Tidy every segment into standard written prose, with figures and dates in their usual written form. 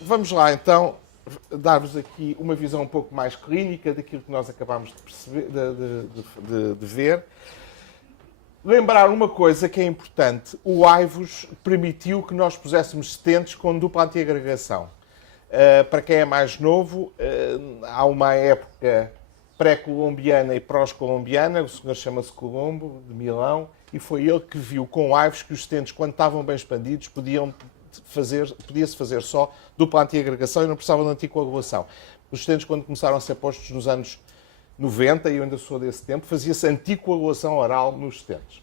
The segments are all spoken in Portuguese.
Vamos lá então dar-vos aqui uma visão um pouco mais clínica daquilo que nós acabámos de perceber, de ver. Lembrar uma coisa que é importante: o AIVOS permitiu que nós puséssemos stents com dupla antiagregação. Para quem é mais novo, há uma época pré-colombiana e pós-colombiana, o senhor chama-se Colombo, de Milão, e foi ele que viu com AIVOS que os stents, quando estavam bem expandidos, podia-se fazer só dupla antiagregação e não precisavam de anticoagulação. Os stents, quando começaram a ser postos nos anos 90, e eu ainda sou desse tempo, fazia-se anticoagulação oral nos stents.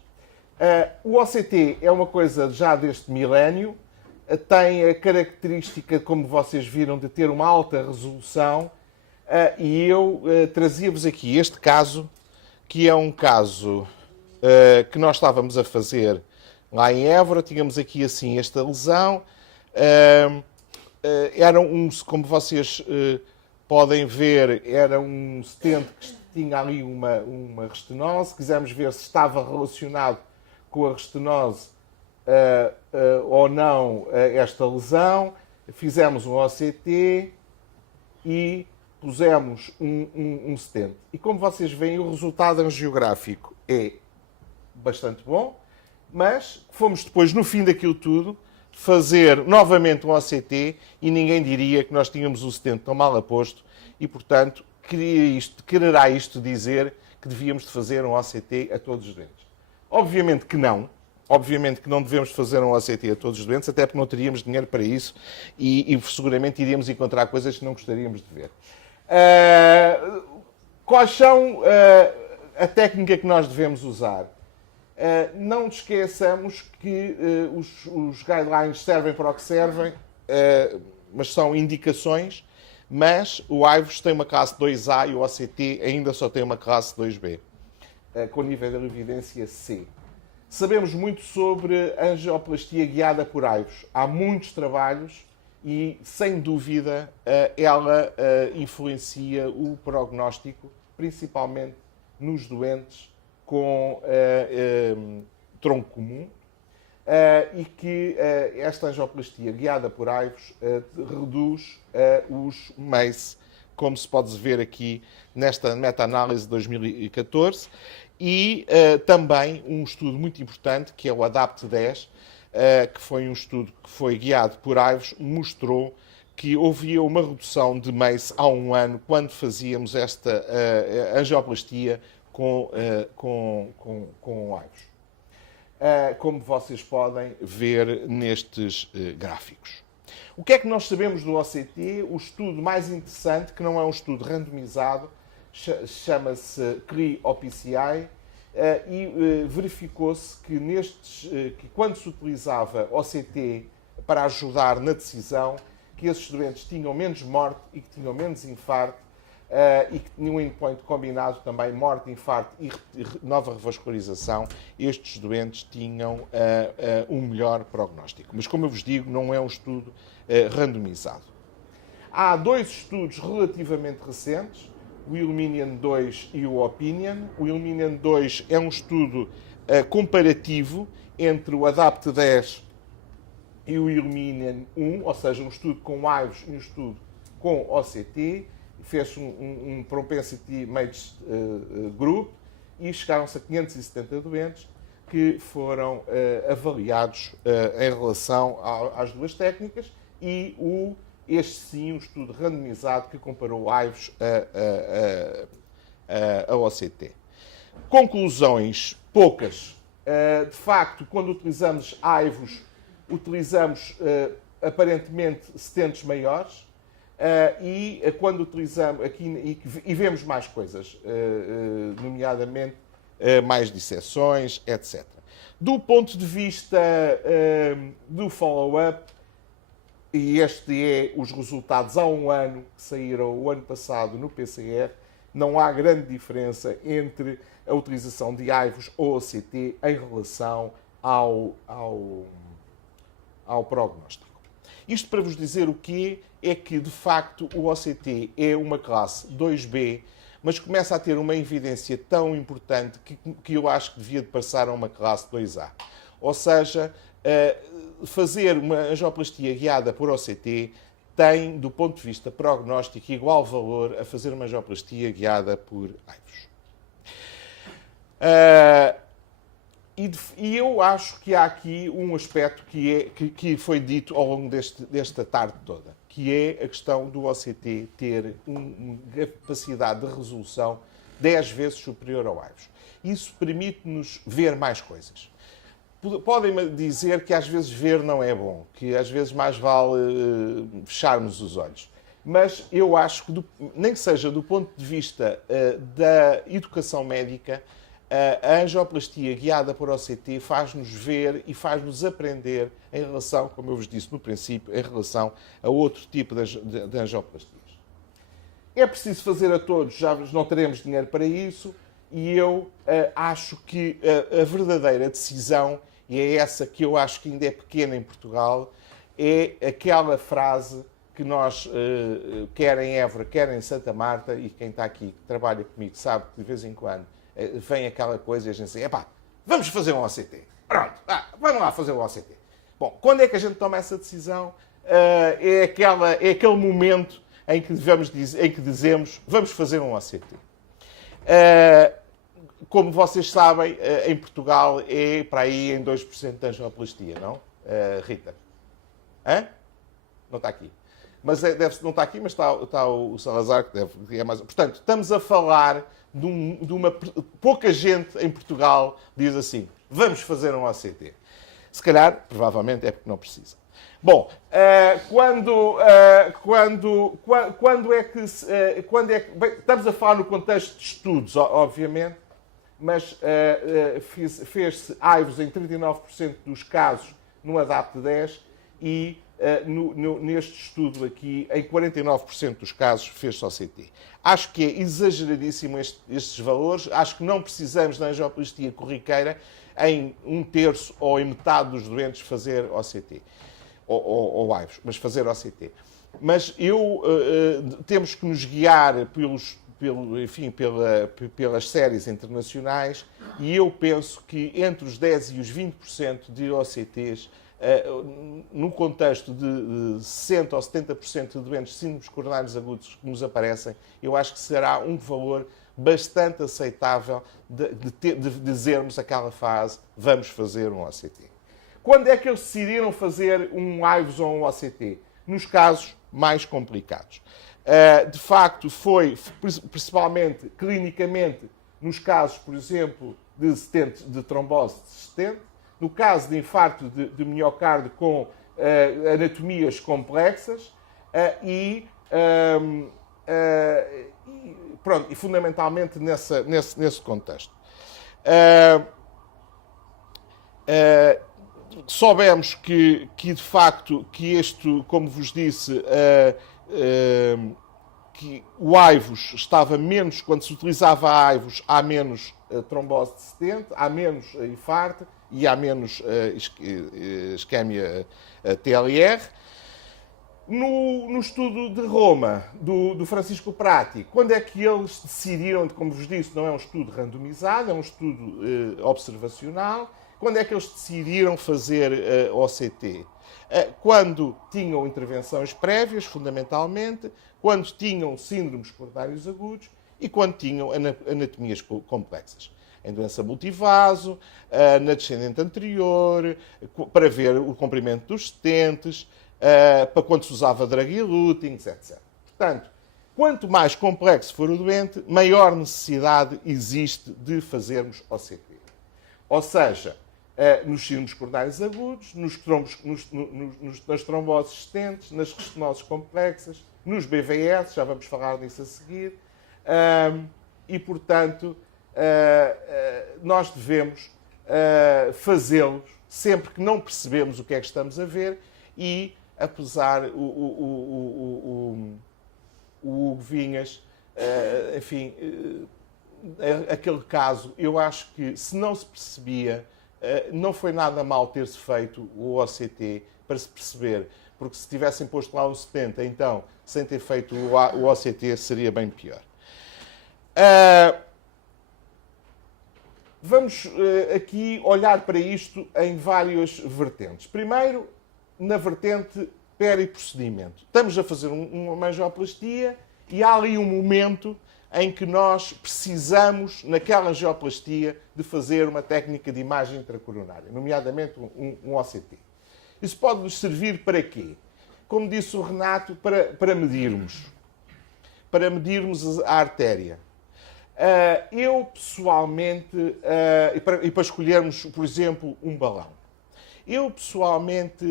O OCT é uma coisa já deste milénio, tem a característica, como vocês viram, de ter uma alta resolução, e eu trazia-vos aqui este caso, que é um caso que nós estávamos a fazer lá em Évora. Tínhamos aqui assim esta lesão, era como vocês podem ver, era um stent que tinha ali uma restenose. Quisemos ver se estava relacionado com a restenose ou não esta lesão. Fizemos um OCT e pusemos um stent. E como vocês veem, o resultado angiográfico é bastante bom, mas fomos depois, no fim daquilo tudo, fazer novamente um OCT e ninguém diria que nós tínhamos o stent tão mal aposto e, portanto, quererá isto dizer que devíamos de fazer um OCT a todos os doentes. Obviamente que não. Obviamente que não devemos fazer um OCT a todos os doentes, até porque não teríamos dinheiro para isso e seguramente iríamos encontrar coisas que não gostaríamos de ver. Quais são a técnica que nós devemos usar? Não nos esqueçamos que os guidelines servem para o que servem, mas são indicações, mas o AIVOS tem uma classe 2A e o OCT ainda só tem uma classe 2B, com nível de evidência C. Sabemos muito sobre angioplastia guiada por AIVOS. Há muitos trabalhos e, sem dúvida, ela influencia o prognóstico, principalmente nos doentes com tronco comum, e que esta angioplastia guiada por AIVOS reduz os MACE, como se pode ver aqui nesta meta-análise de 2014, e também um estudo muito importante, que é o ADAPT-10, que foi um estudo que foi guiado por AIVOS, mostrou que havia uma redução de MACE há um ano, quando fazíamos esta angioplastia com AIVOS. Como vocês podem ver nestes gráficos. O que é que nós sabemos do OCT? O estudo mais interessante, que não é um estudo randomizado, chama-se CRI-OPCI, e verificou-se que quando se utilizava OCT para ajudar na decisão, que esses doentes tinham menos morte e que tinham menos infarto, e que tinham um endpoint combinado também, morte, infarto e nova revascularização. Estes doentes tinham um melhor prognóstico. Mas, como eu vos digo, não é um estudo randomizado. Há dois estudos relativamente recentes, o Illuminion 2 e o Opinion. O Illuminion 2 é um estudo comparativo entre o ADAPT-10 e o Illuminion 1, ou seja, um estudo com AIVOS e um estudo com OCT. Fez um Propensity Matched Group e chegaram-se a 570 doentes que foram avaliados em relação às duas técnicas e este sim, um estudo randomizado que comparou AIVOS a OCT. Conclusões poucas. De facto, quando utilizamos AIVOS, utilizamos aparentemente stents maiores, e quando utilizamos aqui e vemos mais coisas, nomeadamente mais disseções, etc. Do ponto de vista do follow-up, e este é os resultados há um ano, que saíram o ano passado no PCR, não há grande diferença entre a utilização de AIVOS ou OCT em relação ao prognóstico. Isto para vos dizer o quê? É que, de facto, o OCT é uma classe 2B, mas começa a ter uma evidência tão importante que eu acho que devia de passar a uma classe 2A. Ou seja, fazer uma angioplastia guiada por OCT tem, do ponto de vista prognóstico, igual valor a fazer uma angioplastia guiada por AIVOS. E eu acho que há aqui um aspecto que foi dito ao longo desta tarde toda, que é a questão do OCT ter uma capacidade de resolução 10 vezes superior ao AIVOS. Isso permite-nos ver mais coisas. Podem-me dizer que às vezes ver não é bom, que às vezes mais vale fecharmos os olhos. Mas eu acho que, nem que seja do ponto de vista da educação médica, a angioplastia guiada por OCT faz-nos ver e faz-nos aprender em relação, como eu vos disse no princípio, em relação a outro tipo de angioplastias. É preciso fazer a todos, já não teremos dinheiro para isso, e eu acho que a verdadeira decisão, e é essa que eu acho que ainda é pequena em Portugal, é aquela frase que nós, quer em Évora, quer em Santa Marta, e quem está aqui, que trabalha comigo, sabe que de vez em quando vem aquela coisa e a gente diz, epá, vamos fazer um OCT. Pronto, vamos lá fazer um OCT. Bom, quando é que a gente toma essa decisão? É aquele momento em que dizemos, vamos fazer um OCT. Como vocês sabem, em Portugal é para aí em 2% de angioplastia, não? Rita? Hã? Não está aqui. Mas não está aqui, mas está o Salazar, que é mais... Portanto, estamos a falar de uma... Pouca gente em Portugal diz assim, vamos fazer um OCT. Se calhar, provavelmente, é porque não precisa. Bom, quando é que... Bem, estamos a falar no contexto de estudos, obviamente, mas fez-se AIVOS em 39% dos casos no ADAPT-10 e neste estudo aqui, em 49% dos casos, fez-se OCT. Acho que é exageradíssimo estes valores. Acho que não precisamos da angioplastia corriqueira em 1/3 ou em metade dos doentes fazer OCT. Ou AIVOS, mas fazer OCT. Mas temos que nos guiar pelas séries internacionais e eu penso que entre os 10% e os 20% de OCTs, no contexto de 60% ou 70% de doentes de síndromes coronários agudos que nos aparecem, eu acho que será um valor bastante aceitável de dizermos aquela fase, vamos fazer um OCT. Quando é que eles decidiram fazer um AIVOS ou um OCT? Nos casos mais complicados. De facto, foi principalmente clinicamente nos casos, por exemplo, de trombose de stent, no caso de infarto de miocárdio com anatomias complexas e fundamentalmente nesse contexto. Soubemos que de facto, como vos disse, que o AIVOS estava menos, quando se utilizava a AIVOS, há menos trombose de stent, há menos infarto e há menos isquémia TLR. No estudo de Roma, do Francisco Prati, quando é que eles decidiram, como vos disse, não é um estudo randomizado, é um estudo observacional, quando é que eles decidiram fazer OCT? Quando tinham intervenções prévias, fundamentalmente, quando tinham síndromes coronários agudos e quando tinham anatomias complexas. Em doença multivaso, na descendente anterior, para ver o comprimento dos stents, para quando se usava drug eluting, etc. Portanto, quanto mais complexo for o doente, maior necessidade existe de fazermos OCT. Ou seja, nos síndromes coronários agudos, nas tromboses existentes, nas restenoses complexas, nos BVS, já vamos falar disso a seguir, e, portanto, nós devemos fazê-los sempre que não percebemos o que é que estamos a ver e, apesar o Hugo Vinhas, enfim, aquele caso, eu acho que se não se percebia, não foi nada mal ter-se feito o OCT para se perceber, porque se tivessem posto lá o 70, então, sem ter feito o OCT, seria bem pior. Vamos aqui olhar para isto em várias vertentes. Primeiro, na vertente periprocedimento. Estamos a fazer uma angioplastia e há ali um momento em que nós precisamos, naquela angioplastia, de fazer uma técnica de imagem intracoronária, nomeadamente um OCT. Isso pode nos servir para quê? Como disse o Renato, para medirmos. Para medirmos a artéria. Eu, pessoalmente, e para escolhermos, por exemplo, um balão. Eu, pessoalmente,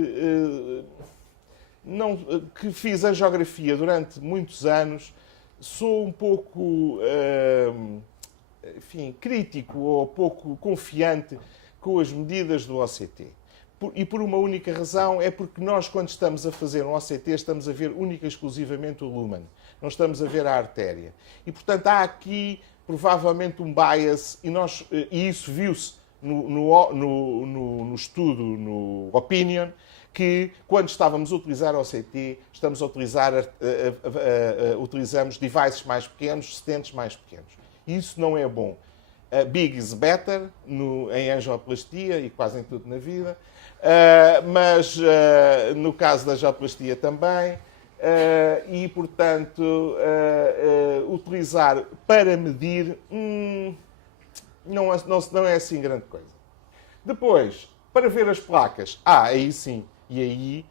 que fiz angiografia durante muitos anos, sou um pouco, crítico ou pouco confiante com as medidas do OCT. E por uma única razão, é porque nós, quando estamos a fazer um OCT, estamos a ver única e exclusivamente o lumen. Não estamos a ver a artéria. E, portanto, há aqui, provavelmente, um bias, e isso viu-se no estudo, no Opinion, que quando estávamos a utilizar OCT, utilizamos devices mais pequenos, stents mais pequenos. Isso não é bom. Big is better em angioplastia e quase em tudo na vida, mas no caso da angioplastia também, e portanto utilizar para medir não é assim grande coisa. Depois, para ver as placas, aí sim, e aí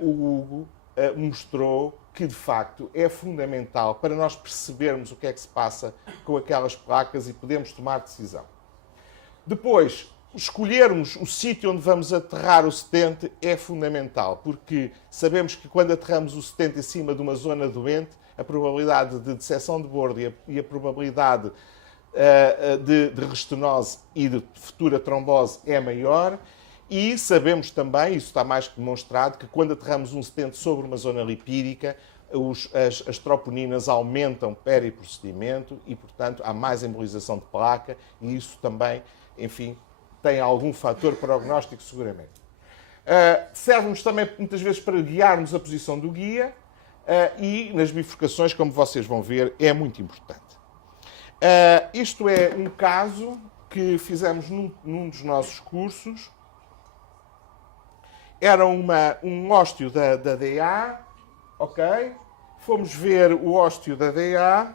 o Hugo mostrou que, de facto, é fundamental para nós percebermos o que é que se passa com aquelas placas e podermos tomar decisão. Depois, escolhermos o sítio onde vamos aterrar o stent é fundamental, porque sabemos que quando aterramos o stent em cima de uma zona doente, a probabilidade de disseção de bordo e a probabilidade de restenose e de futura trombose é maior. E sabemos também, isso está mais que demonstrado, que quando aterramos um stent sobre uma zona lipídica, as troponinas aumentam periprocedimento e, portanto, há mais embolização de placa e isso também, enfim, tem algum fator prognóstico seguramente. Serve-nos também muitas vezes para guiarmos a posição do guia e nas bifurcações, como vocês vão ver, é muito importante. Isto é um caso que fizemos num dos nossos cursos. Era um ósteo da DA, ok? Fomos ver o ósteo da DA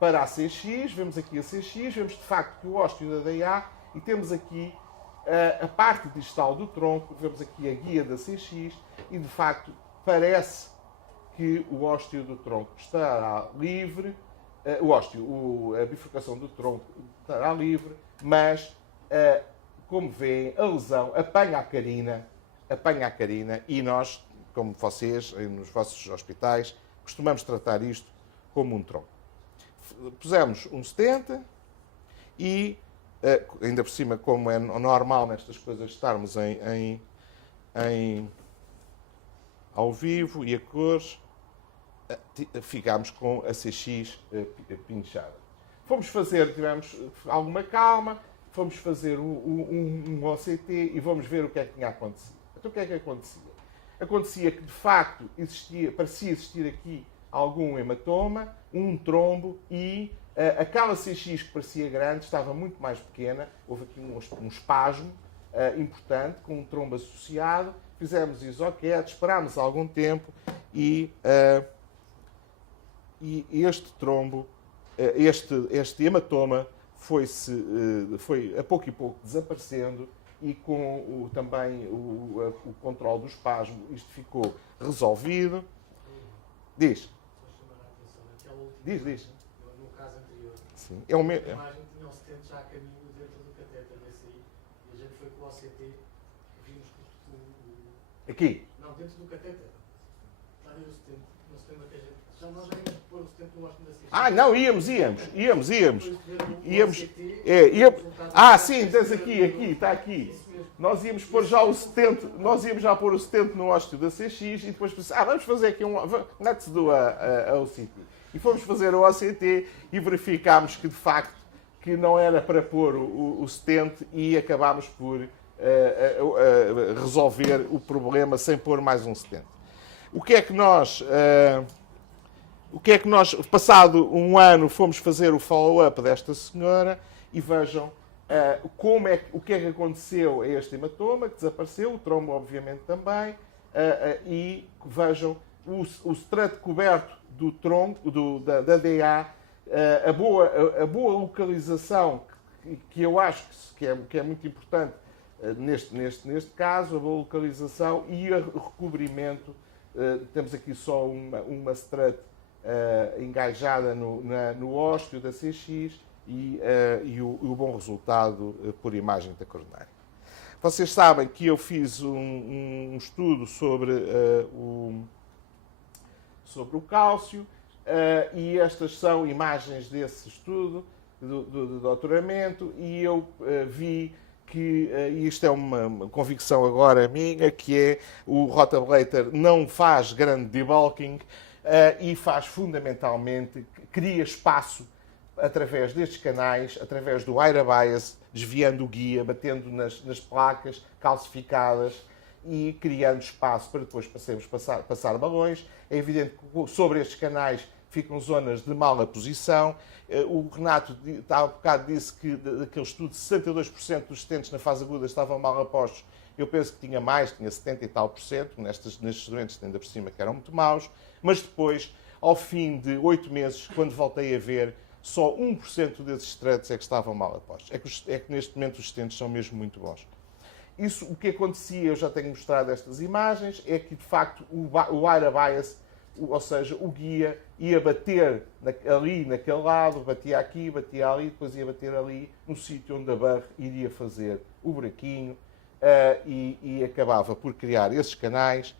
para a CX, vemos aqui a CX, vemos de facto que o ósteo da DA e temos aqui a parte distal do tronco, vemos aqui a guia da CX e de facto parece que o ósteo do tronco estará livre, a bifurcação do tronco estará livre, mas como veem, a lesão apanha a carina e nós, como vocês, nos vossos hospitais, costumamos tratar isto como um tronco. Pusemos um stent e, ainda por cima, como é normal nestas coisas estarmos ao vivo e a cores, ficámos com a CX pinchada. Tivemos alguma calma, fomos fazer um OCT e vamos ver o que é que tinha acontecido. Então o que é que acontecia? Acontecia que, de facto, parecia existir aqui algum hematoma, um trombo e aquela CX que parecia grande estava muito mais pequena. Houve aqui um espasmo importante com um trombo associado. Fizemos isoquete, esperámos algum tempo e este trombo, este hematoma foi a pouco e pouco desaparecendo e com também o controle do espasmo isto ficou resolvido. Diz. Diz. No caso anterior, sim, a imagem tinha o stent já a caminho dentro do catéter DCI e a gente foi com o OCT, vimos que aqui. Não, dentro do catéter. Está ali o stent, no sistema que a gente... Nós já íamos pôr o stent no ósteo da CX. Não, íamos. Sim, tens aqui, está aqui. Nós íamos pôr já o stent, pôr o stent no ósteo da CX e depois pensar, vamos fazer aqui let's do a OCT. E fomos fazer o OCT e verificámos que, de facto, que não era para pôr o stent e acabámos por resolver o problema sem pôr mais um stent. O que é que nós, passado um ano, fomos fazer o follow-up desta senhora e vejam o que é que aconteceu a este hematoma, que desapareceu, o trombo obviamente também, e vejam o strut coberto do tronco, da DA, a boa localização, que eu acho que é muito importante neste caso, a boa localização e o recobrimento. Temos aqui só uma strut engajada no ósteo da CX e o bom resultado por imagem da coronária. Vocês sabem que eu fiz um estudo sobre o cálcio e estas são imagens desse estudo do doutoramento e eu vi que, e isto é uma convicção agora minha, que é o rotablator não faz grande debulking e faz fundamentalmente, cria espaço através destes canais, através do Ira Bias, desviando o guia, batendo nas placas calcificadas e criando espaço para depois passar balões. É evidente que sobre estes canais ficam zonas de mala posição. O Renato há bocado disse que daquele estudo 62% dos stents na fase aguda estavam mal apostos. Eu penso que tinha mais, tinha 70 e tal por cento, nestes doentes ainda por cima que eram muito maus. Mas depois, ao fim de 8 meses, quando voltei a ver, só 1% desses struts é que estavam mal apostos. É que neste momento os stents são mesmo muito bons. Isso, o que acontecia, eu já tenho mostrado estas imagens, é que de facto o Ira Bias, ou seja, o guia ia bater ali naquele lado, batia aqui, batia ali, depois ia bater ali, no sítio onde a barra iria fazer o buraquinho e acabava por criar esses canais,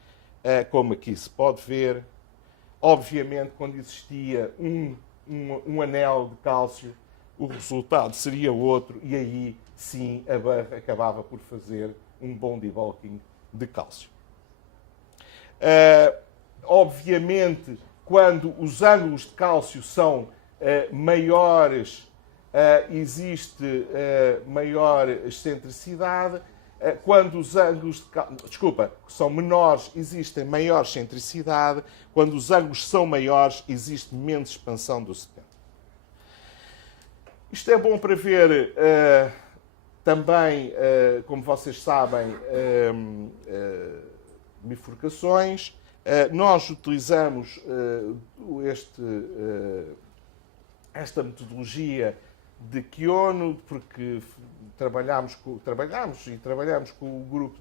como aqui se pode ver. Obviamente, quando existia um anel de cálcio, o resultado seria outro e aí sim a barra acabava por fazer um bom debulking de cálcio. Obviamente, quando os ângulos de cálcio são maiores, existe maior excentricidade. Quando os ângulos são menores, existe maior excentricidade. Quando os ângulos são maiores, existe menos expansão do stent. Isto é bom para ver também, como vocês sabem, bifurcações. Nós utilizamos esta metodologia de Kiono porque trabalhamos com o grupo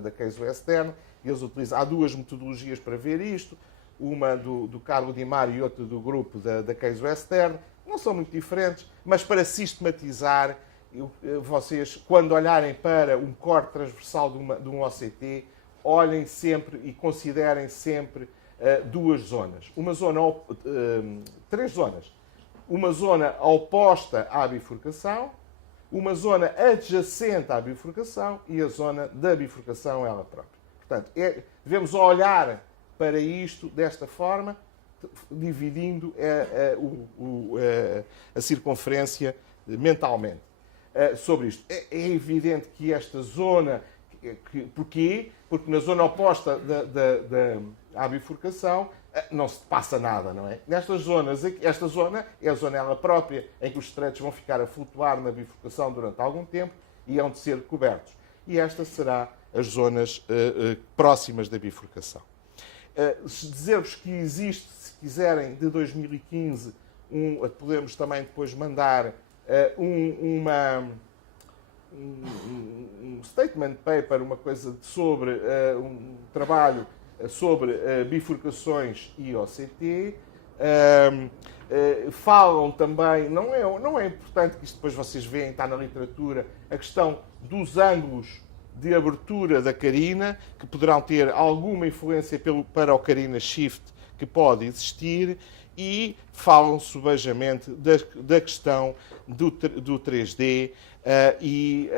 da Case Western. Eles utilizam, há duas metodologias para ver isto, uma do Carlo Di Mario e outra do grupo da Case Western. Não são muito diferentes, mas para sistematizar, vocês, quando olharem para um corte transversal de um OCT, olhem sempre e considerem sempre duas zonas. Três zonas. Uma zona oposta à bifurcação, uma zona adjacente à bifurcação e a zona da bifurcação ela própria. Portanto, devemos olhar para isto desta forma, dividindo a circunferência mentalmente. Sobre isto. É evidente que esta zona... Porquê? Porque na zona oposta à bifurcação não se passa nada, não é? Nestas zonas, esta zona é a zona ela própria em que os struts vão ficar a flutuar na bifurcação durante algum tempo e hão de ser cobertos. E esta será as zonas próximas da bifurcação. Dizer-vos que existe, se quiserem, de 2015, podemos também depois mandar um statement paper, uma coisa sobre um trabalho sobre bifurcações e OCT. Falam também, não é importante que isto depois vocês veem, está na literatura, a questão dos ângulos de abertura da carina, que poderão ter alguma influência para o carina shift que pode existir, e falam subejamente da questão do 3D e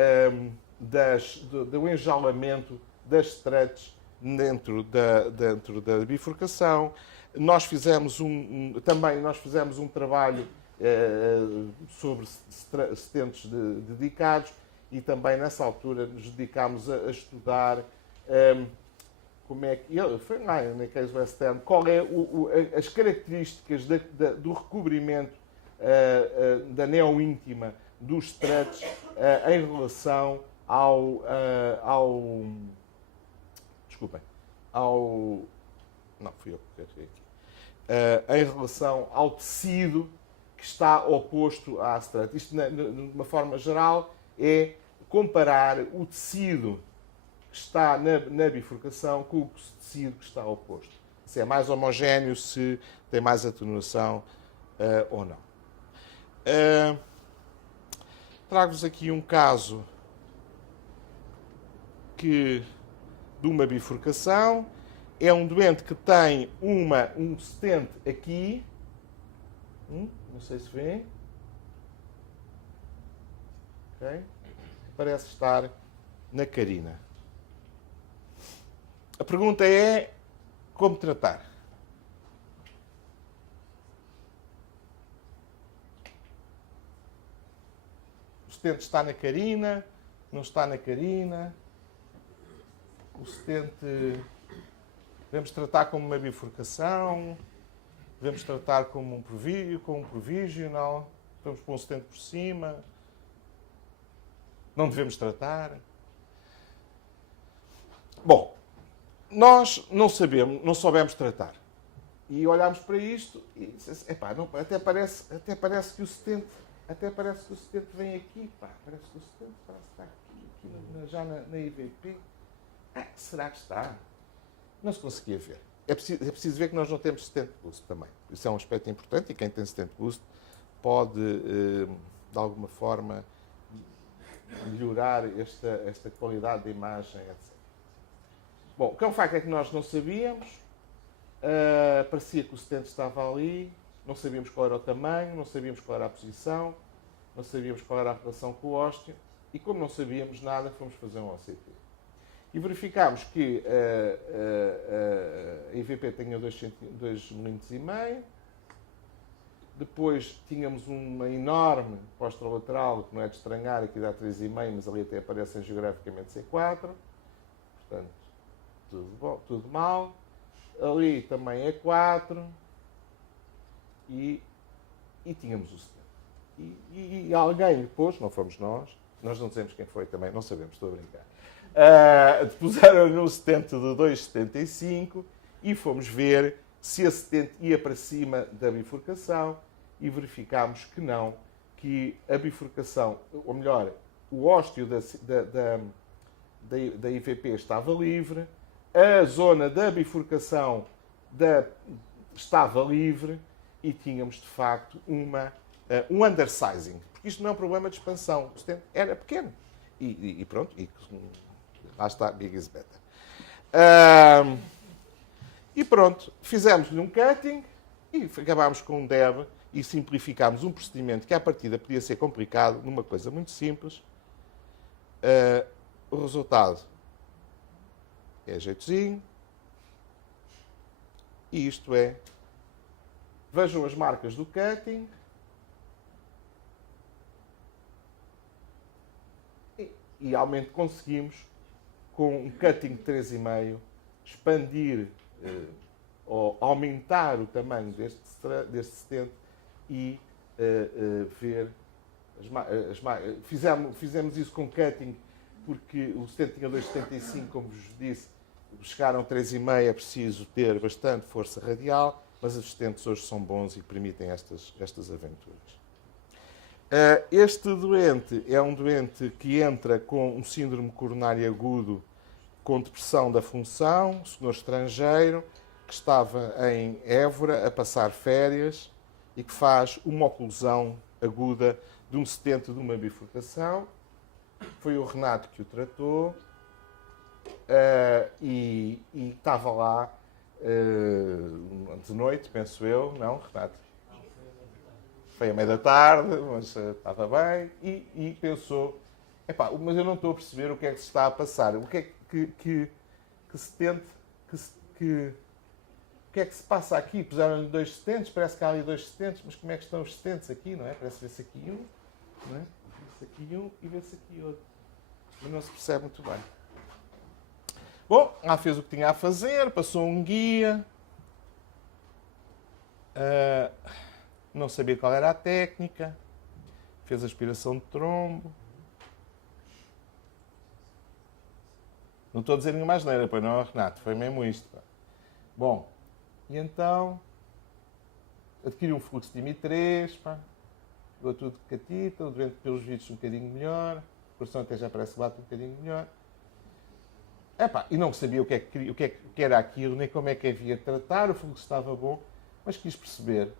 do enjaulamento das struts dentro da bifurcação. Nós fizemos também fizemos um trabalho sobre stents dedicados e também nessa altura nos dedicámos a estudar como é que foi na Case Western, qual é as características do recobrimento da neo-íntima dos struts ao... Não, fui eu que carreguei aqui. Em relação ao tecido que está oposto à acerate. Isto, de uma forma geral, é comparar o tecido que está na bifurcação com o tecido que está oposto. Se é mais homogéneo, se tem mais atenuação ou não. Trago-vos aqui um caso de uma bifurcação. É um doente que tem um stent aqui. Não sei se vê. Okay. Parece estar na carina. A pergunta é como tratar. O stent está na carina, não está na carina. O stent devemos tratar como uma bifurcação, devemos tratar como um provisional, vamos pôr um stent por cima, não devemos tratar. Bom, nós não soubemos tratar. E olhámos para isto e até parece que o stent vem aqui, pá, parece que o stent está aqui já na IVP. Será que está? Não se conseguia ver. É preciso ver que nós não temos stent boost também. Isso é um aspecto importante e quem tem stent boost pode, de alguma forma, melhorar esta qualidade da imagem, etc. Bom, o que é um facto é que nós não sabíamos, parecia que o stent estava ali, não sabíamos qual era o tamanho, não sabíamos qual era a posição, não sabíamos qual era a relação com o ósteo e, como não sabíamos nada, fomos fazer um OCT. E verificámos que a IVP tinha 2,5 mm, depois tínhamos uma enorme posterolateral, que não é de estranhar, aqui dá 3,5, mas ali até aparecem geograficamente C4, portanto, tudo mal. Ali também é 4 e tínhamos o stent. E alguém depois, não fomos nós não dizemos quem foi também, não sabemos, estou a brincar. Puseram no stent de 2,75 e fomos ver se esse stent ia para cima da bifurcação e verificámos que não, que a bifurcação, ou melhor, o ósteo da IVP estava livre, a zona da bifurcação estava livre e tínhamos, de facto, um undersizing. Porque isto não é um problema de expansão. O stent era pequeno. E pronto, lá está, big is better. E pronto, fizemos-lhe um cutting e acabámos com um DEB e simplificámos um procedimento que, à partida, podia ser complicado numa coisa muito simples. O resultado é jeitozinho. E isto é... Vejam as marcas do cutting. E realmente conseguimos, com um cutting de 3,5, expandir ou aumentar o tamanho deste stent e ver fizemos isso com cutting porque o stent tinha 2,75, como vos disse, chegaram a 3,5, é preciso ter bastante força radial, mas os stents hoje são bons e permitem estas aventuras. Este doente é um doente que entra com um síndrome coronário agudo com depressão da função, senhor estrangeiro, que estava em Évora a passar férias e que faz uma oclusão aguda de um stent de uma bifurcação. Foi o Renato que o tratou e estava lá de noite, penso eu, não, Renato? Foi à meia da tarde, mas estava bem e pensou, mas eu não estou a perceber o que é que se está a passar, o que é que se passa aqui? Puseram-lhe 2 stents, parece que há ali 2 stents, mas como é que estão os stents aqui, não é? Parece ver-se aqui um, não é? Vê-se aqui um e vê-se aqui outro. Mas não se percebe muito bem. Bom, lá fez o que tinha a fazer, passou um guia. Não sabia qual era a técnica. Fez aspiração de trombo. Não estou a dizer nenhuma asneira, pois não, Renato, foi mesmo isto. Pá. Bom, e então adquiri um fluxo de IMI3, pá, ficou tudo catita, o doente pelos vídeos um bocadinho melhor, o coração até já parece que bate um bocadinho melhor. Epá, e não sabia o que era aquilo, nem como é que havia de tratar, o fluxo estava bom, mas quis perceber.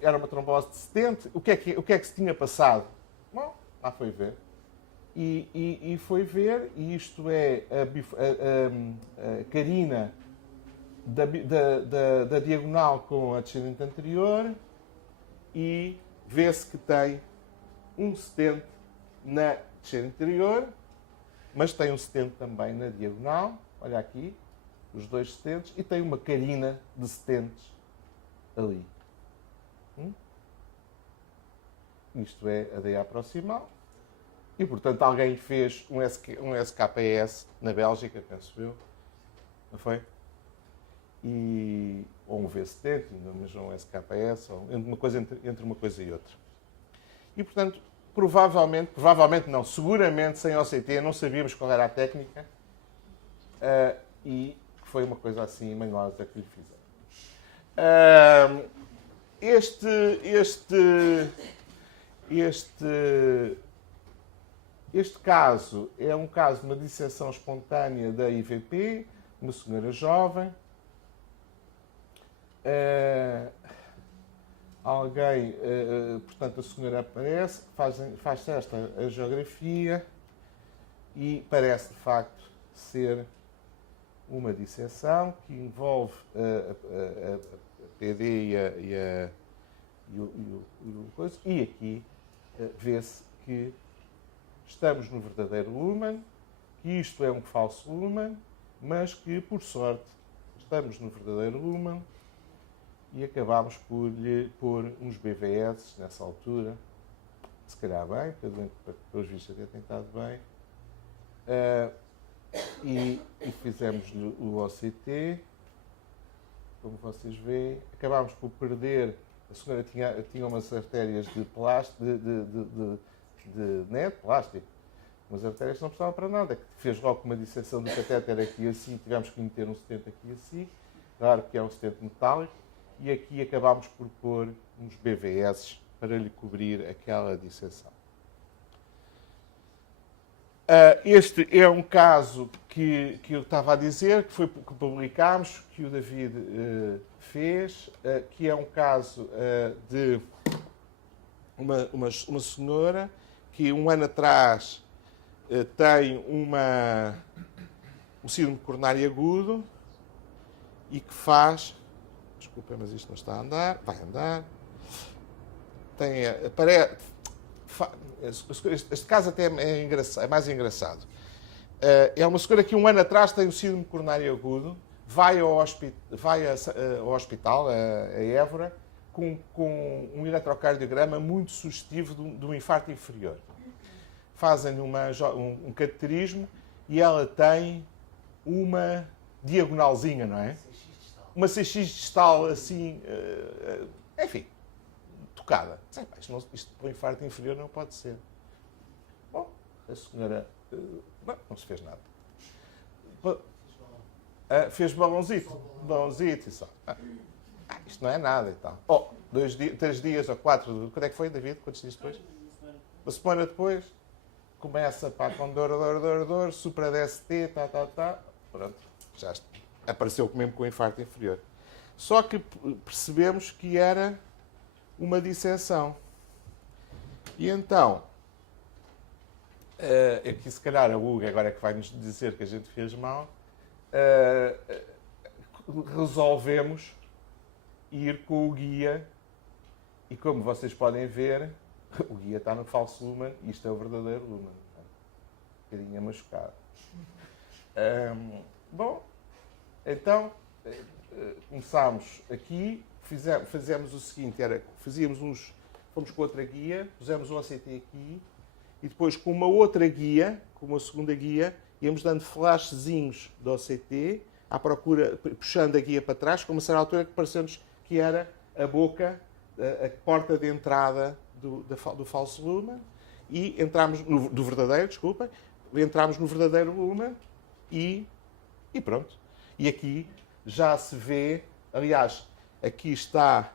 Era uma trombose de stent, o que é que se tinha passado? Bom, lá foi ver. E foi ver, e isto é a carina da diagonal com a descendente anterior, e vê-se que tem um stent na descendente anterior, mas tem um stent também na diagonal, olha aqui, os dois stents, e tem uma carina de stents ali. Isto é a DA proximal. E, portanto, alguém fez um SKS na Bélgica, penso eu, não foi? Ou um V70, mas um SKS, ou uma coisa entre uma coisa e outra. E, portanto, provavelmente não, seguramente sem OCT, não sabíamos qual era a técnica, e foi uma coisa assim manhosa que lhe fizeram. Este caso é um caso de uma dissecção espontânea da IVP, uma senhora jovem. Portanto, a senhora aparece, faz esta geografia e parece de facto ser uma dissecção que envolve a PD e aqui vê-se que estamos no verdadeiro lumen, que isto é um falso lumen, mas que, por sorte, estamos no verdadeiro lumen e acabámos por lhe pôr uns BVS nessa altura, se calhar bem, pelos vistos até tem estado bem, e fizemos-lhe o OCT, como vocês veem. Acabámos por perder, a senhora tinha umas artérias de plástico, de plástico, umas artérias que não precisavam para nada, que fez logo uma disseção do catéter aqui assim, tivemos que meter um stent aqui assim, claro que é um stent metálico, e aqui acabámos por pôr uns BVS para lhe cobrir aquela disseção. Este é um caso que eu estava a dizer, que publicámos, que o David fez, que é um caso de uma senhora que um ano atrás tem um síndrome coronário agudo e que faz... Desculpa, mas isto não está a andar. Vai andar. Este caso até é mais engraçado. É uma senhora que um ano atrás tem um síndrome coronário agudo, vai ao hospital, a Évora, com um eletrocardiograma muito sugestivo de um infarto inferior. Fazem um cateterismo e ela tem uma diagonalzinha, não é? Uma CX distal assim, enfim, tocada. Isto para o infarto inferior não pode ser. Bom, a senhora não se fez nada. Fez balãozito e só. Isto não é nada e tal. 3 dias ou 4, quando é que foi, David? Quantos dias depois? Uma semana depois, começa com dor, supra DST, pronto, já está. Apareceu mesmo com infarto inferior. Só que percebemos que era uma dissecção. E então, aqui se calhar a Hugo agora é que vai nos dizer que a gente fez mal, resolvemos ir com o guia, e como vocês podem ver, o guia está no falso lumen, e isto é o verdadeiro lumen. Um bocadinho machucado. Bom, então, começámos aqui, fizemos o seguinte, fomos com outra guia, pusemos o OCT aqui, e depois com uma outra guia, com uma segunda guia, íamos dando flashzinhos do OCT, à procura, puxando a guia para trás, com uma certa altura que pareceu-nos que era a boca, a porta de entrada do falso lumen, e entramos, do verdadeiro, desculpa, entramos no verdadeiro lumen e pronto. E aqui já se vê, aliás, aqui está,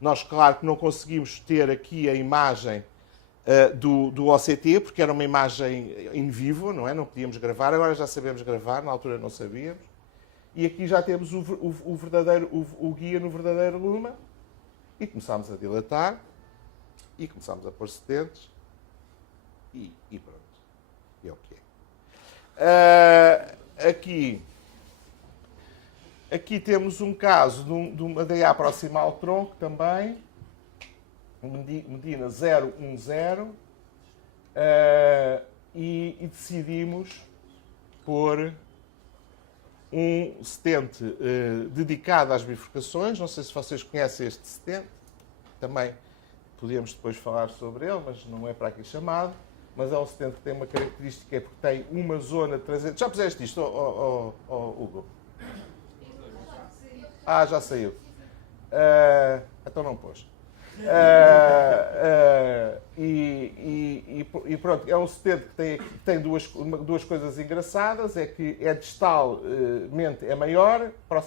nós claro que não conseguimos ter aqui a imagem do OCT, porque era uma imagem in vivo, não é? Não podíamos gravar, agora já sabemos gravar, na altura não sabíamos. E aqui já temos o guia no verdadeiro lumen e começámos a dilatar e começámos a pôr setentes e pronto. É o que é. Aqui temos um caso de uma DA proximal tronco também, medina 010, e decidimos pôr um stent dedicado às bifurcações. Não sei se vocês conhecem este stent, também podíamos depois falar sobre ele, mas não é para aqui chamado. Mas é um stent que tem uma característica, é porque tem uma zona traseira. Já puseste isto, Hugo? Já saiu. Então não pôs. E pronto, é um stent que tem duas coisas engraçadas, é que distalmente é maior, ao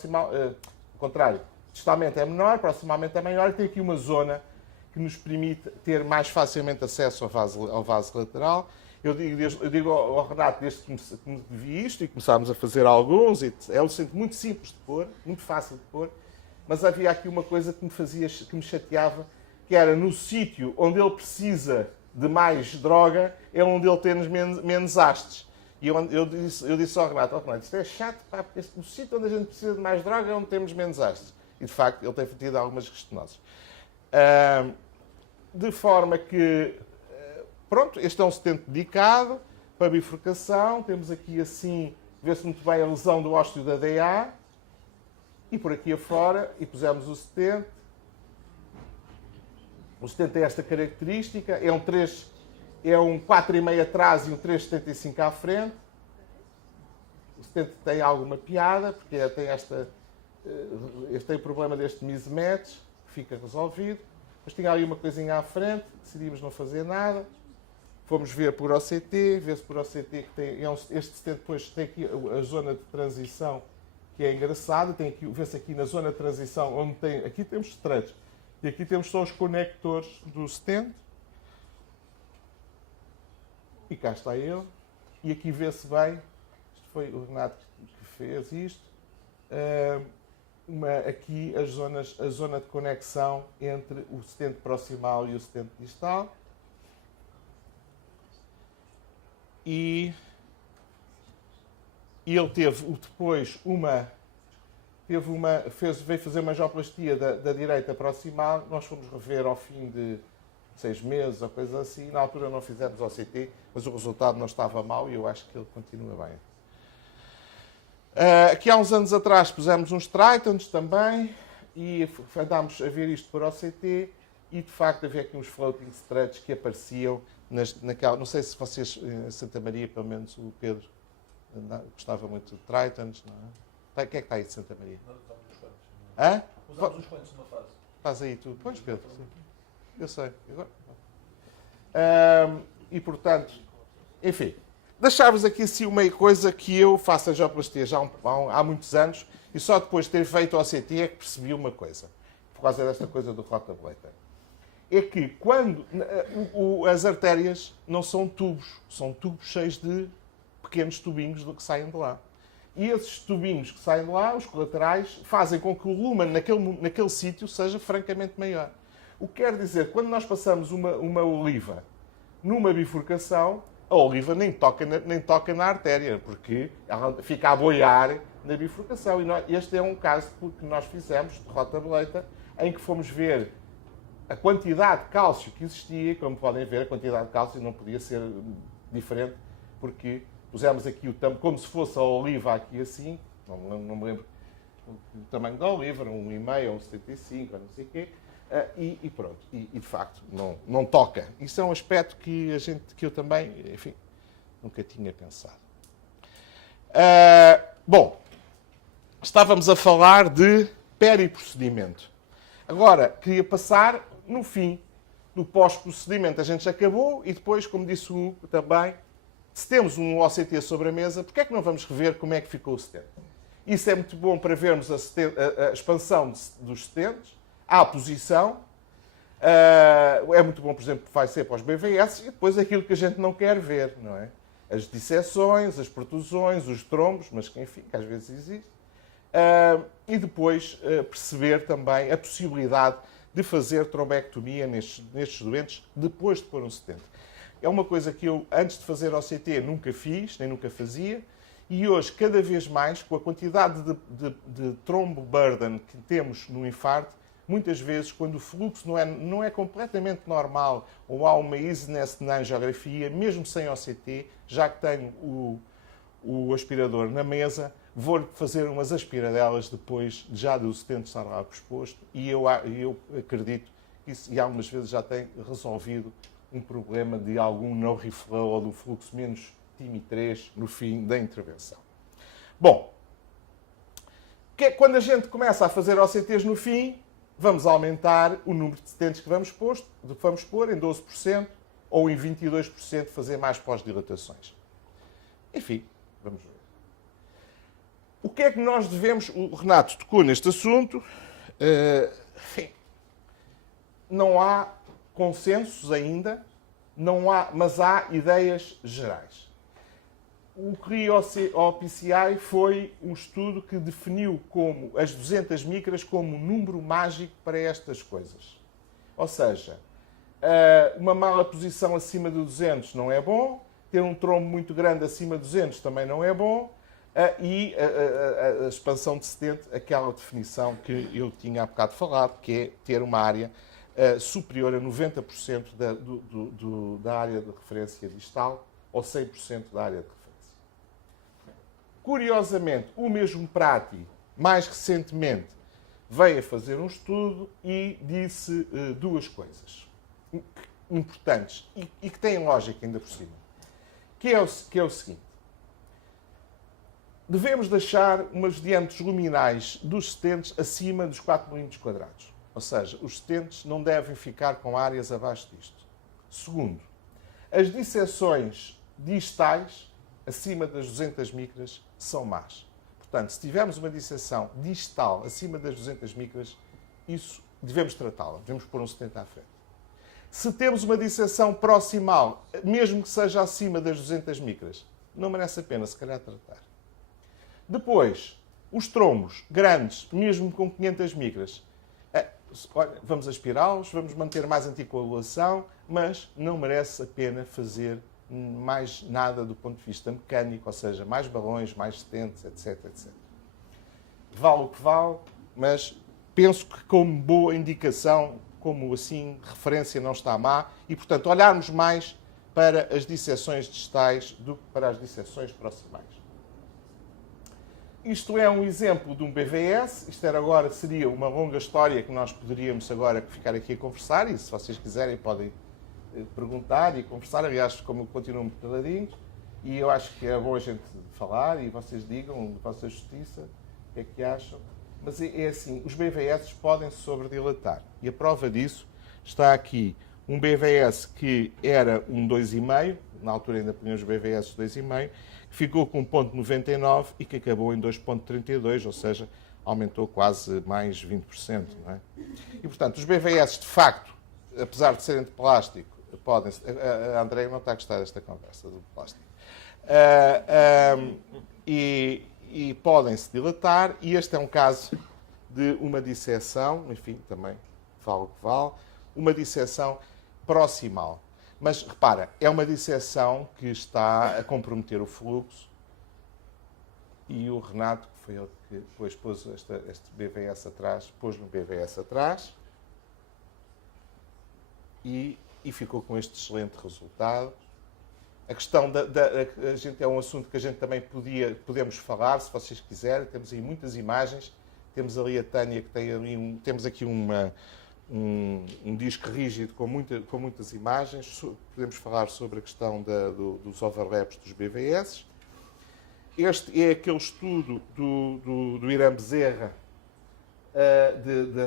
contrário, distalmente é menor, proximalmente é maior, e tem aqui uma zona que nos permite ter mais facilmente acesso ao vaso lateral. Eu digo ao Renato, desde que vi isto e começámos a fazer alguns, é um stent muito simples de pôr, muito fácil de pôr, mas havia aqui uma coisa que me chateava, que era no sítio onde ele precisa de mais droga, é onde ele tem menos hastes. E eu disse ao Renato, isto é chato, pá, porque no sítio onde a gente precisa de mais droga é onde temos menos hastes. E de facto ele tem tido algumas restenoses. De forma que, pronto, este é um stent dedicado para bifurcação. Temos aqui assim, vê-se muito bem a lesão do ósteo da DA. E por aqui afora, e pusemos o stent. O stent tem esta característica, é um 4,5 atrás e um 3,75 à frente. O stent tem alguma piada, porque tem o problema deste mismatch, que fica resolvido. Mas tinha ali uma coisinha à frente, decidimos não fazer nada. Fomos ver por OCT, vê-se por OCT que este stent depois tem aqui a zona de transição, que é engraçado. Vê-se aqui na zona de transição, onde aqui temos stretch, e aqui temos só os conectores do stent. E cá está ele. E aqui vê-se bem, isto foi o Renato que fez isto, aqui a zona de conexão entre o stent proximal e o stent distal. E ele teve depois veio fazer uma angioplastia da direita proximal. Nós fomos rever ao fim de 6 meses ou coisa assim. Na altura não fizemos OCT, mas o resultado não estava mau e eu acho que ele continua bem. Aqui há uns anos atrás pusemos uns Tritons também e andámos a ver isto por OCT e de facto havia aqui uns floating stretches que apareciam naquela. Não sei se vocês em Santa Maria, pelo menos o Pedro, gostava muito de Tritons, não é? O que é que está aí de Santa Maria? Usámos uns quantos numa fase. Faz aí tudo. Pois, Pedro, sim. Eu sei. E portanto, enfim. Deixar-vos aqui assim uma coisa que eu faço angioplastia já há muitos anos e só depois de ter feito o OCT é que percebi uma coisa, por causa desta coisa do rotablator. É que quando as artérias não são tubos cheios de pequenos tubinhos que saem de lá. E esses tubinhos que saem de lá, os colaterais, fazem com que o lumen naquele sítio seja francamente maior. O que quer dizer que quando nós passamos uma oliva numa bifurcação, a oliva nem toca na artéria, porque ela fica a boiar na bifurcação. E este é um caso que nós fizemos de rotablator, em que fomos ver a quantidade de cálcio que existia, e como podem ver, a quantidade de cálcio não podia ser diferente, porque pusemos aqui o tamanho, como se fosse a oliva aqui assim, não me lembro o tamanho da oliva, um 1,5 ou um 75, ou não sei o quê, e pronto. E de facto não toca. Isso é um aspecto que eu também, enfim, nunca tinha pensado. Bom, estávamos a falar de periprocedimento. Agora, queria passar no fim do pós-procedimento. A gente já acabou e depois, como disse o Hugo também, Se temos um OCT sobre a mesa, porquê é que não vamos rever como é que ficou o stent? Isso é muito bom para vermos a expansão dos stents, a posição. É muito bom, por exemplo, vai ser para os BVS e depois aquilo que a gente não quer ver, não é? As disseções, as protusões, os trombos, mas que enfim, que às vezes existe. E depois perceber também a possibilidade de fazer trombectomia nestes doentes depois de pôr um stent. É uma coisa que eu, antes de fazer OCT, nunca fiz, nem nunca fazia, e hoje, cada vez mais, com a quantidade de trombo burden que temos no infarto, muitas vezes, quando o fluxo não é completamente normal ou há uma easiness na angiografia, mesmo sem OCT, já que tenho o aspirador na mesa, vou fazer umas aspiradelas depois já do stent estar lá exposto e eu acredito que isso, e algumas vezes já tem resolvido um problema de algum no reflow ou do fluxo menos TIMI3 no fim da intervenção. Bom, quando a gente começa a fazer OCTs no fim, vamos aumentar o número de stents que vamos pôr em 12% ou em 22% fazer mais pós-dilatações. Enfim, vamos ver. O que é que nós devemos... O Renato tocou neste assunto. Enfim, não há consensos ainda, mas há ideias gerais. O CRI-OPCI foi um estudo que definiu como as 200 micras como um número mágico para estas coisas. Ou seja, uma mala posição acima de 200 não é bom, ter um trombo muito grande acima de 200 também não é bom, e a expansão de stent, aquela definição que eu tinha há bocado falado, que é ter uma área superior a 90% da área de referência distal ou 100% da área de referência. Curiosamente, o mesmo Prati, mais recentemente, veio a fazer um estudo e disse duas coisas importantes e que têm lógica ainda por cima, que é o seguinte. Devemos deixar umas diâmetros luminais dos stents acima dos 4 mm². Ou seja, os stents não devem ficar com áreas abaixo disto. Segundo, as disseções distais acima das 200 micras são más. Portanto, se tivermos uma disseção distal acima das 200 micras, isso devemos tratá-la, devemos pôr um stent à frente. Se temos uma disseção proximal, mesmo que seja acima das 200 micras, não merece a pena, se calhar, tratar. Depois, os trombos grandes, mesmo com 500 micras, vamos aspirá-los, vamos manter mais anticoagulação, mas não merece a pena fazer mais nada do ponto de vista mecânico, ou seja, mais balões, mais stents, etc, etc. Vale o que vale, mas penso que como boa indicação, como assim, referência não está má, e portanto olharmos mais para as disseções distais do que para as disseções proximais. Isto é um exemplo de um BVS, seria uma longa história que nós poderíamos agora ficar aqui a conversar, e se vocês quiserem podem perguntar e conversar, aliás, como continuam muito caladinhos, e eu acho que é bom a gente falar e vocês digam, de vossa justiça, o que é que acham. Mas é assim, os BVS podem se sobredilatar, e a prova disso está aqui um BVS que era um 2,5, na altura ainda punhamos BVS 2,5, ficou com 1,99 e que acabou em 2,32, ou seja, aumentou quase mais 20%. Não é? E, portanto, os BVS, de facto, apesar de serem de plástico, podem... A Andréia não está a gostar desta conversa do plástico. E podem-se dilatar, e este é um caso de uma disseção, enfim, também vale o que vale, uma disseção proximal. Mas, repara, é uma disseção que está a comprometer o fluxo e o Renato, que foi ele que depois pôs este BVS atrás, pôs no BVS atrás e ficou com este excelente resultado. A questão a gente é um assunto que a gente também podemos falar, se vocês quiserem. Temos aí muitas imagens. Temos ali a Tânia, que tem ali temos aqui um disco rígido com muitas imagens. Podemos falar sobre a questão dos overlaps dos BVS. Este é aquele estudo do Irã Bezerra,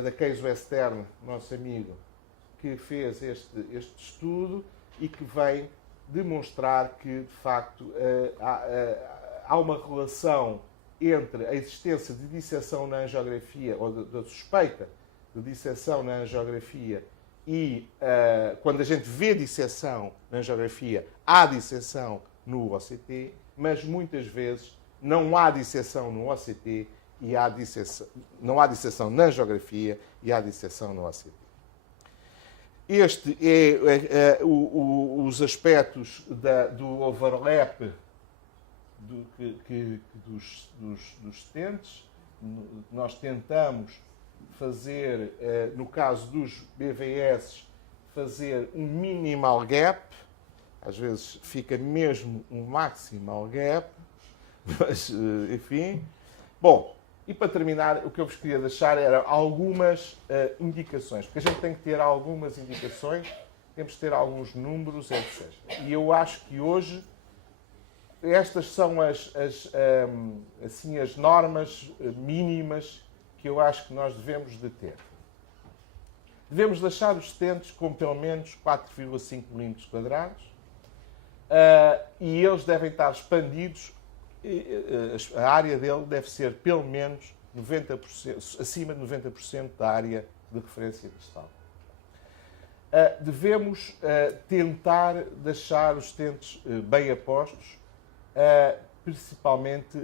da Case Western, nosso amigo, que fez este estudo e que vem demonstrar que, de facto, há uma relação entre a existência de disseção na angiografia, ou da suspeita de disseção na angiografia, e quando a gente vê disseção na angiografia, há disseção no OCT, mas muitas vezes não há disseção no OCT e não há disseção na angiografia e há disseção no OCT. Este os aspectos do overlap dos stents. Nós tentamos fazer, no caso dos BVS, fazer um minimal gap, às vezes fica mesmo um maximal gap, mas, enfim. Bom, e para terminar, o que eu vos queria deixar era algumas indicações, porque a gente tem que ter algumas indicações, temos que ter alguns números, etc. E eu acho que hoje estas são as normas mínimas que eu acho que nós devemos de ter. Devemos deixar os stents com pelo menos 4,5 mm², e eles devem estar expandidos. A área dele deve ser pelo menos 90%, acima de 90% da área de referência distal. Devemos tentar deixar os stents bem apostos, principalmente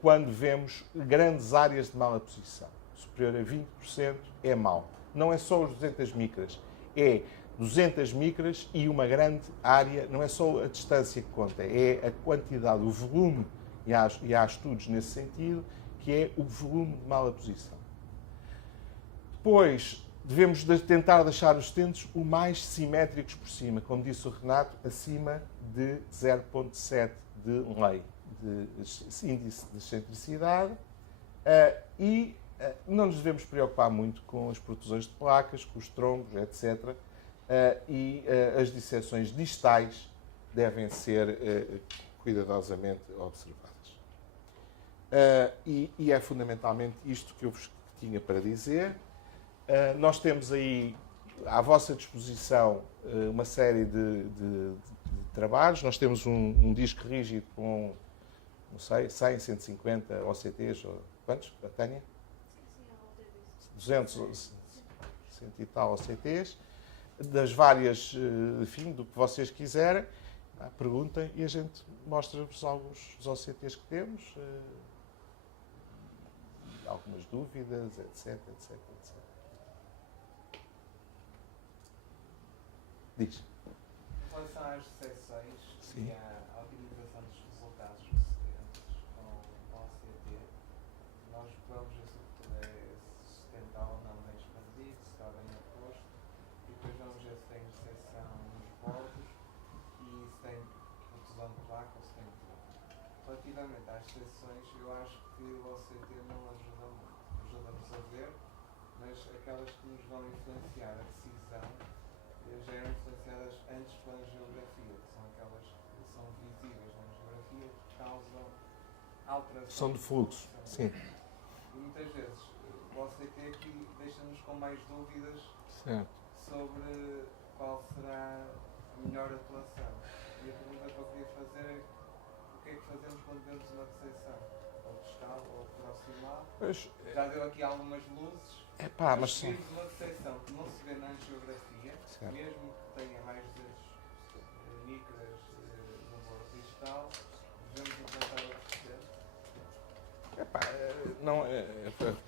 quando vemos grandes áreas de malaposição. Superior a 20% é mau. Não é só os 200 micras, é 200 micras e uma grande área. Não é só a distância que conta, é a quantidade, o volume, e há estudos nesse sentido, que é o volume de malaposição. Depois, devemos tentar deixar os stents o mais simétricos por cima, como disse o Renato, acima de 0,7 de lei, de índice de excentricidade, e não nos devemos preocupar muito com as protusões de placas, com os trombos, etc. E as disseções distais devem ser cuidadosamente observadas. E é fundamentalmente isto que eu vos tinha para dizer. Nós temos aí à vossa disposição uma série de trabalhos. Nós temos um disco rígido com, não sei, 100, 150 OCTs, ou quantos, Tânia? 200, 100 e tal OCTs, das várias, enfim, do que vocês quiserem. Perguntem e a gente mostra-vos alguns dos OCTs que temos, algumas dúvidas, etc. Diz. Em relação às seções Sim. e à otimização dos resultados precedentes com o OCT, nós vamos ver se o futuro é sustentável ou não, bem expandido, se está bem aposto, e depois vamos ver se tem recepção nos bordos e se tem protusão de placa ou se tem tudo. Relativamente às seções, eu acho que o OCT não ajuda muito. Ajuda-nos a ver, mas aquelas que nos vão influenciar a decisão já eram influenciadas antes pela angiografia, que são aquelas que são visíveis na angiografia, que causam alterações. São de fluxo, sim. E muitas vezes o OCT aqui deixa-nos com mais dúvidas Certo. sobre qual será a melhor atuação. E a pergunta que eu queria fazer é o que é que fazemos quando vemos uma recepção? Ou distal ou proximal? Pois, Já deu aqui algumas luzes. mas Se vimos uma recepção que não se vê na angiografia, certo. mesmo que tenha mais de 200 micras no bordo distal, devemos implantar o assistente.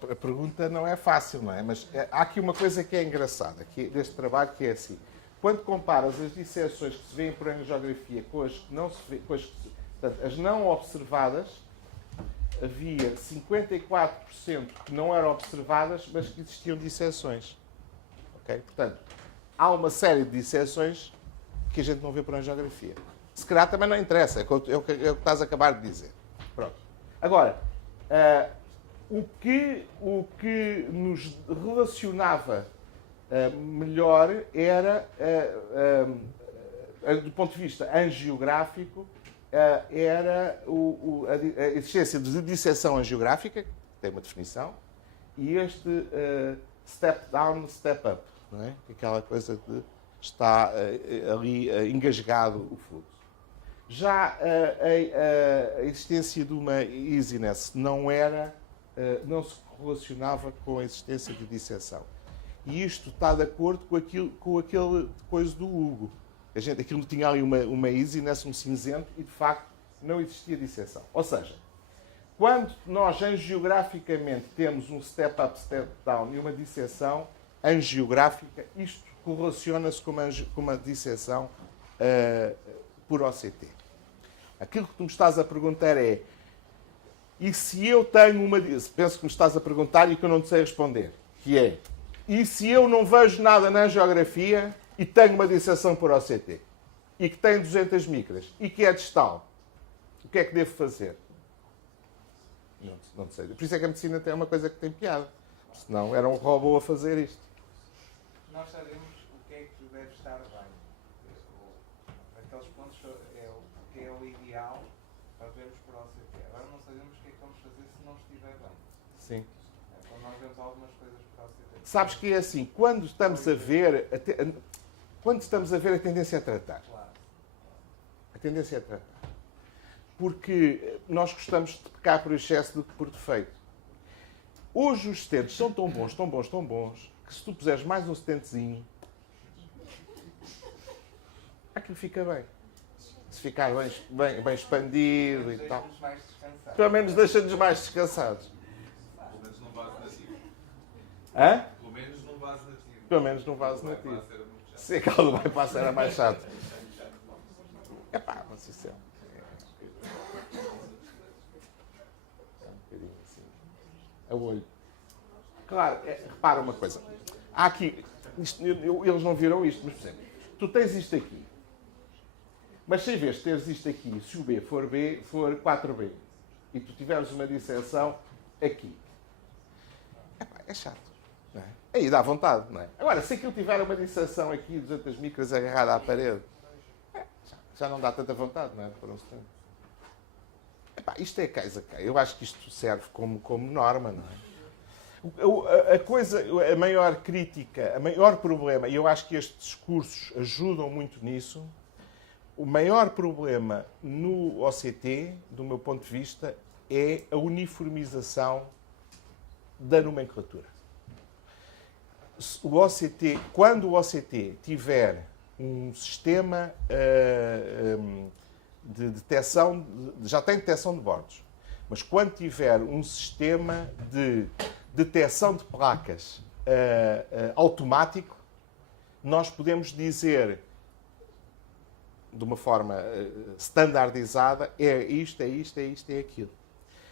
A pergunta não é fácil, não é? Mas há aqui uma coisa que é engraçada deste trabalho, que é assim. Quando comparas as disseções que se vêem por angiografia com as que não se vê, portanto, as não observadas, havia 54% que não eram observadas, mas que existiam disseções. Okay? Portanto, há uma série de disseções que a gente não vê por angiografia. Se calhar também não interessa, é o que estás a acabar de dizer. Pronto. Agora, o que nos relacionava melhor era, do ponto de vista angiográfico, era a existência de disseção angiográfica, que tem uma definição, e este step down, step up, não é? Aquela coisa de está ali engasgado o fluxo. Já a existência de uma easiness não se relacionava com a existência de dissensão. E isto está de acordo com aquele coisa do Hugo. Aquilo tinha ali uma easiness, um cinzento, e de facto não existia dissensão. Ou seja, quando nós angiograficamente temos um step up, step down e uma dissensão angiográfica, isto correlaciona-se com uma dissensão por OCT. Aquilo que tu me estás a perguntar é: e se eu tenho uma... Penso que me estás a perguntar e que eu não te sei responder. Que é: e se eu não vejo nada na angiografia e tenho uma dissensão por OCT? E que tem 200 micras? E que é distal? O que é que devo fazer? Não sei. Por isso é que a medicina tem uma coisa que tem piada. Senão era um robô a fazer isto. Nós sabemos o que é que deve estar bem. Aqueles pontos é o que é o ideal para vermos por OCT. Agora não sabemos o que é que vamos fazer se não estiver bem. Sim. Quando nós vemos algumas coisas por OCT. Sabes que é assim, quando estamos a ver a tendência a tratar. Claro. A tendência a tratar. Porque nós gostamos de pecar por excesso do que por defeito. Hoje os stents são tão bons, tão bons, tão bons, que se tu puseres mais um stentzinho, aquilo fica bem. Se ficar bem expandido e tal. Deixa-nos mais descansados. Pelo menos deixa-nos mais descansados. Pelo menos num vaso nativo. Hã? Pelo menos num vaso nativo. Pelo menos num vaso Vai nativo. passar muito chato. Se aquilo vai passar era mais chato. Epá, mas isso é um bocadinho assim. A olho. Claro, repara uma coisa. Há aqui, eles não viram isto, mas por exemplo, tu tens isto aqui. Mas se em vez de teres isto aqui, se o B for 4B, e tu tiveres uma dissensão aqui, epá, é chato. Não é? Aí dá vontade, não é? Agora, se aquilo tiver uma dissensão aqui, 200 micras agarrada à parede, já não dá tanta vontade, não é? Por um instante. Epá, isto é cais a cais. Eu acho que isto serve como norma, não é? A maior crítica, o maior problema, e eu acho que estes discursos ajudam muito nisso, o maior problema no OCT, do meu ponto de vista, é a uniformização da nomenclatura. Quando o OCT tiver um sistema de detecção, já tem detecção de bordos, mas quando tiver um sistema de detecção de placas automático, nós podemos dizer de uma forma standardizada, é isto, é isto, é isto, é aquilo.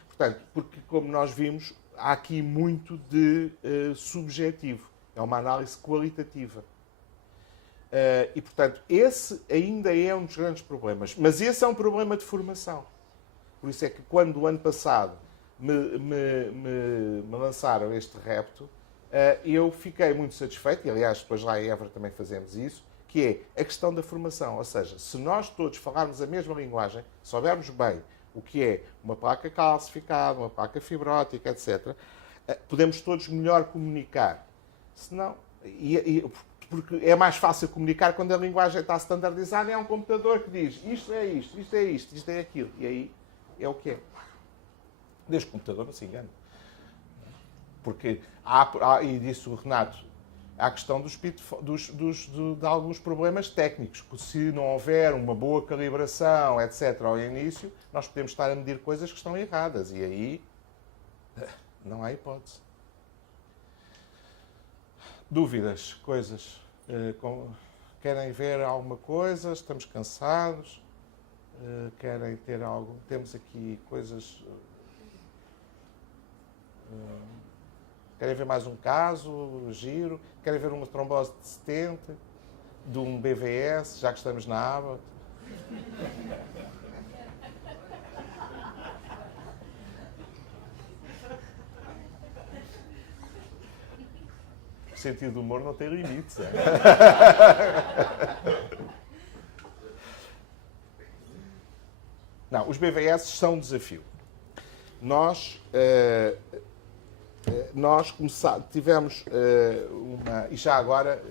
Portanto, porque como nós vimos, há aqui muito de subjetivo. É uma análise qualitativa. E, portanto, esse ainda é um dos grandes problemas. Mas esse é um problema de formação. Por isso é que quando o ano passado me lançaram este repto, eu fiquei muito satisfeito, e aliás, depois lá em Évora também fazemos isso, que é a questão da formação. Ou seja, se nós todos falarmos a mesma linguagem, soubermos bem o que é uma placa calcificada, uma placa fibrótica, etc., podemos todos melhor comunicar. Senão, porque é mais fácil comunicar quando a linguagem está standardizada, é um computador que diz isto é isto, isto é isto, isto é aquilo. E aí é o que é. Desde que o computador não se engane. Porque e disse o Renato, há a questão de alguns problemas técnicos, que se não houver uma boa calibração, etc., ao início, nós podemos estar a medir coisas que estão erradas. E aí não há hipótese. Dúvidas, coisas. Querem ver alguma coisa? Estamos cansados? Querem ter algo? Temos aqui coisas... Querem ver mais um caso, giro? Querem ver uma trombose de stent, de um BVS, já que estamos na aba? O sentido do humor não tem limites. É? Não, os BVS são um desafio. Nós tivemos e já agora,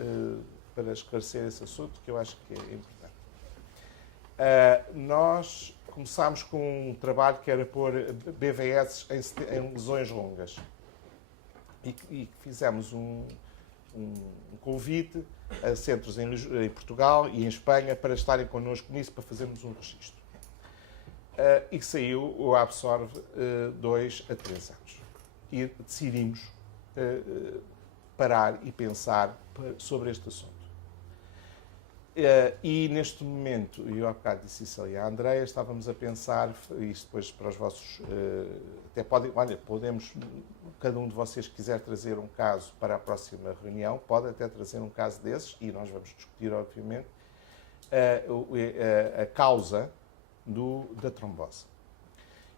para esclarecer esse assunto, que eu acho que é importante. Nós começámos com um trabalho que era pôr BVS em lesões longas. E fizemos um convite a centros em Portugal e em Espanha para estarem connosco nisso, para fazermos um registro. E saiu o Absorve 2 a 3 anos. E decidimos parar e pensar sobre este assunto. E neste momento, e eu há bocado disse isso ali à Andreia, estávamos a pensar, isto depois para os vossos, até podemos, cada um de vocês quiser trazer um caso para a próxima reunião, pode até trazer um caso desses, e nós vamos discutir, obviamente, a causa da trombose.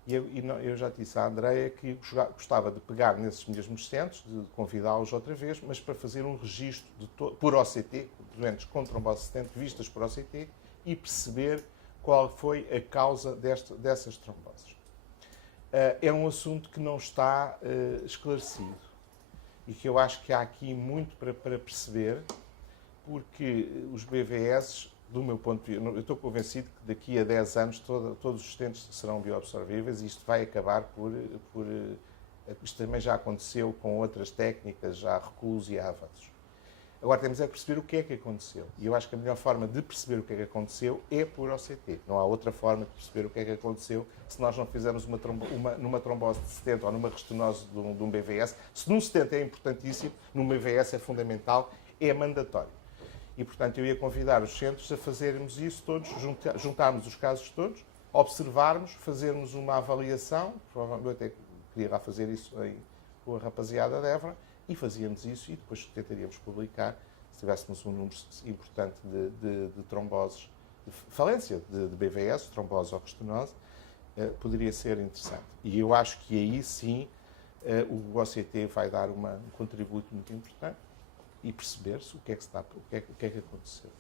E eu já disse à Andreia que gostava de pegar nesses mesmos centros, de convidá-los outra vez, mas para fazer um registro por OCT, doentes com trombose stente vistas por OCT, e perceber qual foi a causa dessas tromboses. É um assunto que não está esclarecido e que eu acho que há aqui muito para perceber, porque os BVS, do meu ponto de vista, eu estou convencido que daqui a 10 anos todos os stentes serão bioabsorvíveis e isto vai acabar por... Isto também já aconteceu com outras técnicas, já há recuos e há avanços. Agora temos a perceber o que é que aconteceu. E eu acho que a melhor forma de perceber o que é que aconteceu é por OCT. Não há outra forma de perceber o que é que aconteceu se nós não fizermos numa trombose de stent ou numa restenose de um BVS. Se num stent é importantíssimo, num BVS é fundamental, é mandatório. E, portanto, eu ia convidar os centros a fazermos isso todos, juntarmos os casos todos, observarmos, fazermos uma avaliação, provavelmente eu até queria lá fazer isso aí com a rapaziada da Évora, e fazíamos isso e depois tentaríamos publicar, se tivéssemos um número importante de tromboses, de falência de BVS, trombose ou restenose, poderia ser interessante. E eu acho que aí sim o OCT vai dar um contributo muito importante e perceber-se o que é que aconteceu.